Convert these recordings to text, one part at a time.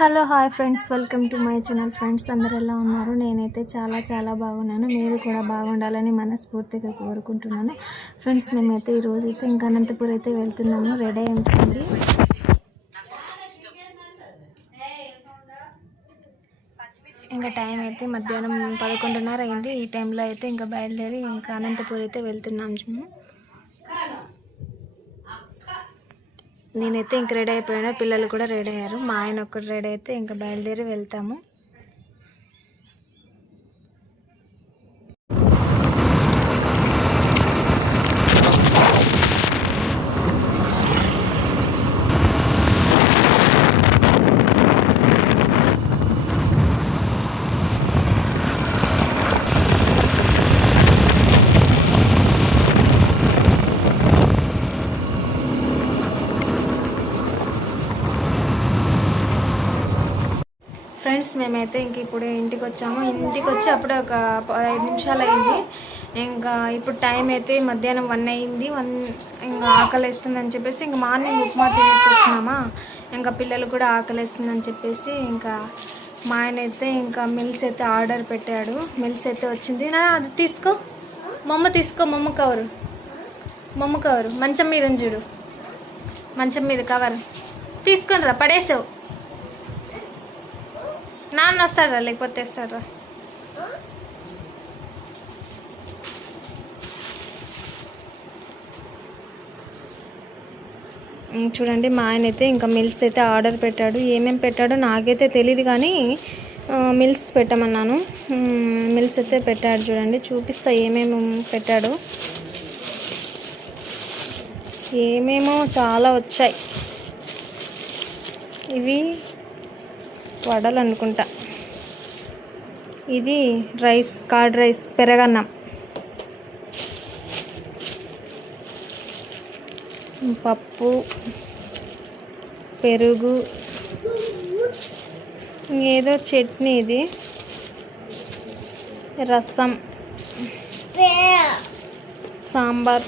Hello hi friends, welcome to my channel. Friends అందరు ఎలా ఉన్నారు? నేనైతే చాలా బాగున్నాను. మీరు కూడా బాగుండాలని మనస్ఫూర్తిగా కోరుకుంటున్నాను. ఫ్రెండ్స్ మేమైతే ఈరోజు అయితే ఇంకా అనంతపూర్ అయితే వెళ్తున్నాము. రెడీ ఉంటుంది. ఇంకా టైం అయితే మధ్యాహ్నం 11:30 అయింది. ఈ టైంలో అయితే ఇంకా బయలుదేరి ఇంకా అనంతపూర్ అయితే వెళ్తున్నాము. నేనైతే ఇంక రెడీ అయిపోయాను, పిల్లలు కూడా రెడీ అయ్యారు. మా ఆయన ఒక్కటి రెడీ అయితే ఇంకా బయలుదేరి వెళ్తాము. ఫ్రెండ్స్ మేమైతే ఇంక ఇప్పుడు ఇంటికి వచ్చాము. ఇంటికి వచ్చి అప్పుడే ఒక 5 నిమిషాలు అయింది. ఇంకా ఇప్పుడు టైం అయితే మధ్యాహ్నం 1 అయింది. ఇంకా ఆకలి వేస్తుందని చెప్పేసి ఇంకా మార్నింగ్ ఉప్మా తినేసి వచ్చినామా. ఇంకా పిల్లలు కూడా ఆకలి వేస్తుందని చెప్పేసి ఇంకా మా ఆయన అయితే ఇంకా మిల్స్ అయితే ఆర్డర్ పెట్టాడు. మిల్స్ అయితే వచ్చింది. అది తీసుకో తీసుకో మమ్మ కవరు మంచం మీద చూడు, మంచం మీద కవర్ తీసుకొని రా, పడేసావు. నాన్న వస్తాడా లేకపోతే తెస్తాడా? చూడండి మా ఆయన అయితే ఇంకా మిల్స్ అయితే ఆర్డర్ పెట్టాడు. ఏమేమి పెట్టాడో నాకైతే తెలియదు, కానీ మిల్స్ పెట్టమన్నాను. మిల్స్ అయితే పెట్టాడు. చూడండి చూపిస్తా ఏమేమి పెట్టాడు. ఏమేమో చాలా వచ్చాయి. ఇవి వడలు అనుకుంటా. ఇది రైస్, కర్డ్ రైస్, పెరగన్నం, పప్పు, పెరుగు, ఏదో చట్నీ, ఇది రసం, సాంబార్,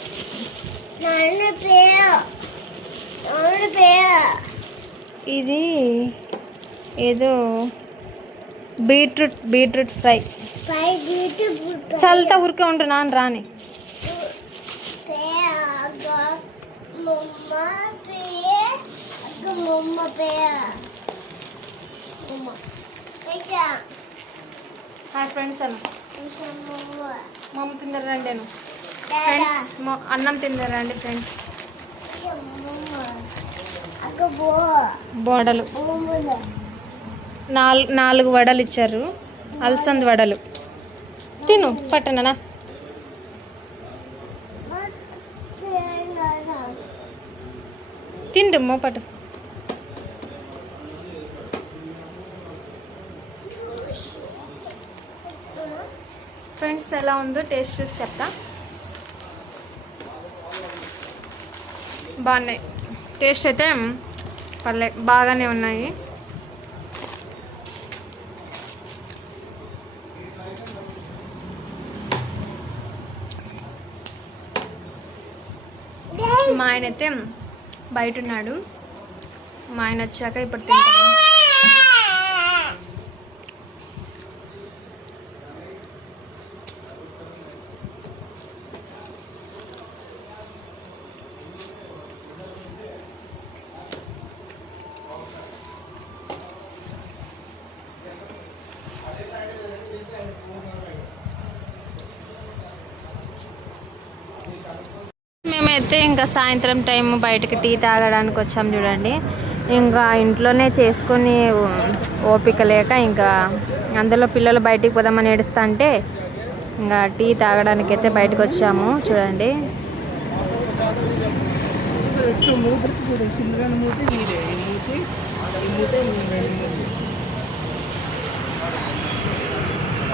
ఇది ఏదో బీట్రూట్ ఫ్రై. చల్తా ఊరికే ఉండు, నాన్న రాని. హాయ్ ఫ్రెండ్స్ అన్న, మమ్మ తిందరండి. నేను ఫ్రెండ్స్ అన్నం తిందరండి. ఫ్రెండ్స్ వడలు, 4 వడలు ఇచ్చారు. అలసంద వడలు. తిను పట్టననా. తిండమ్మో పట్టు. ఫ్రెండ్స్ ఎలా ఉందో టేస్ట్ చూసి చెప్తా. బాగున్నాయి. టేస్ట్ అయితే బాగానే ఉన్నాయి. మా ఆయన అయితే బయట ఉన్నాడు. మా ఆయన వచ్చాక ఇప్పుడు తింటాను. మేమైతే ఇంకా సాయంత్రం టైం బయటకు టీ తాగడానికి వచ్చాం. చూడండి ఇంకా ఇంట్లోనే చేసుకొని ఓపిక లేక ఇంకా అందులో పిల్లలు బయటికి పోదామని ఏడుస్తా అంటే ఇంకా టీ తాగడానికి అయితే బయటకు వచ్చాము. చూడండి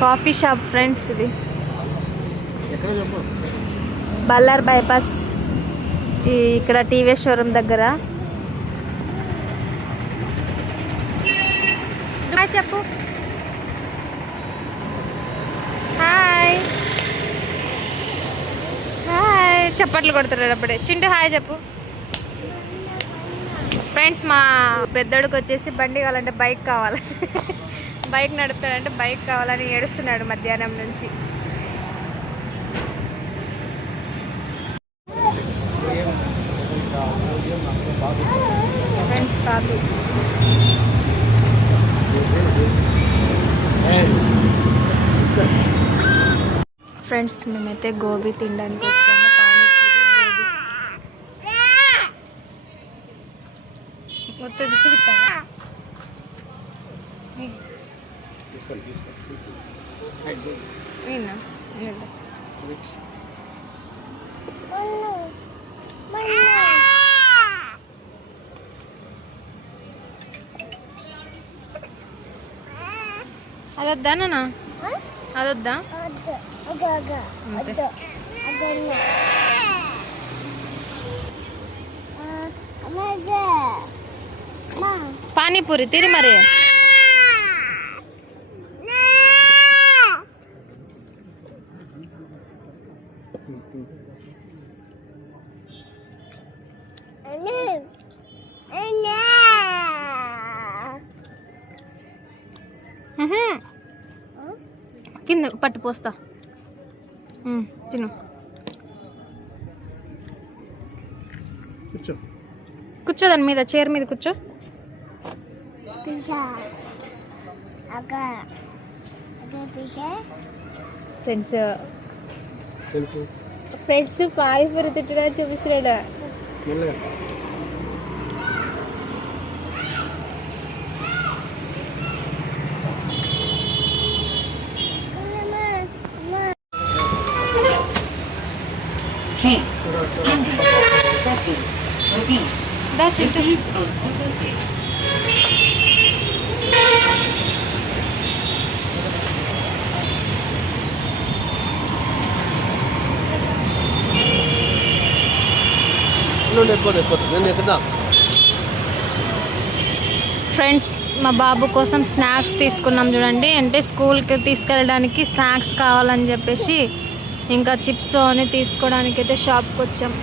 కాఫీ షాప్ ఫ్రెండ్స్. ఇది బల్లార్ బైపాస్, ఇక్కడ టీవీఎస్ షోరూమ్ దగ్గర. చెప్పు హాయ్. చప్పట్లు కొడుతున్నాడు అప్పుడే. చింటూ హాయ్ చెప్పు. ఫ్రెండ్స్ ఫ్రెండ్స్ మా పెద్దోడికి వచ్చేసి బండి కావాలంటే బైక్ కావాలంటే బైక్ నడుపుతాడంటే బైక్ కావాలని ఏడుస్తున్నాడు మధ్యాహ్నం నుంచి. ఫ్రెండ్స్ కాఫీ ఫ్రెండ్స్ మేమైతే గోబీ తినడానికి వచ్చాము. మొత్తం చూపిస్తావా? అదొద్దా నాన్న? అదొద్దా? పానీపూరి తిరి మరి. కింద పట్టు పోస్తా తిను. కూర్చో దాని మీద, చైర్ మీద కూర్చో. ఫ్రెండ్స్ ఫ్రెండ్స్ పానీపూరి తిట్టడా చూపిస్తున్నాడా? That's it. ఫ్రెండ్స్ మా బాబు కోసం స్నాక్స్ తీసుకున్నాం చూడండి. అంటే స్కూల్కి తీసుకెళ్ళడానికి స్నాక్స్ కావాలని చెప్పేసి ఇంకా చిప్స్ అని తీసుకోవడానికి అయితే షాప్కి వచ్చాం.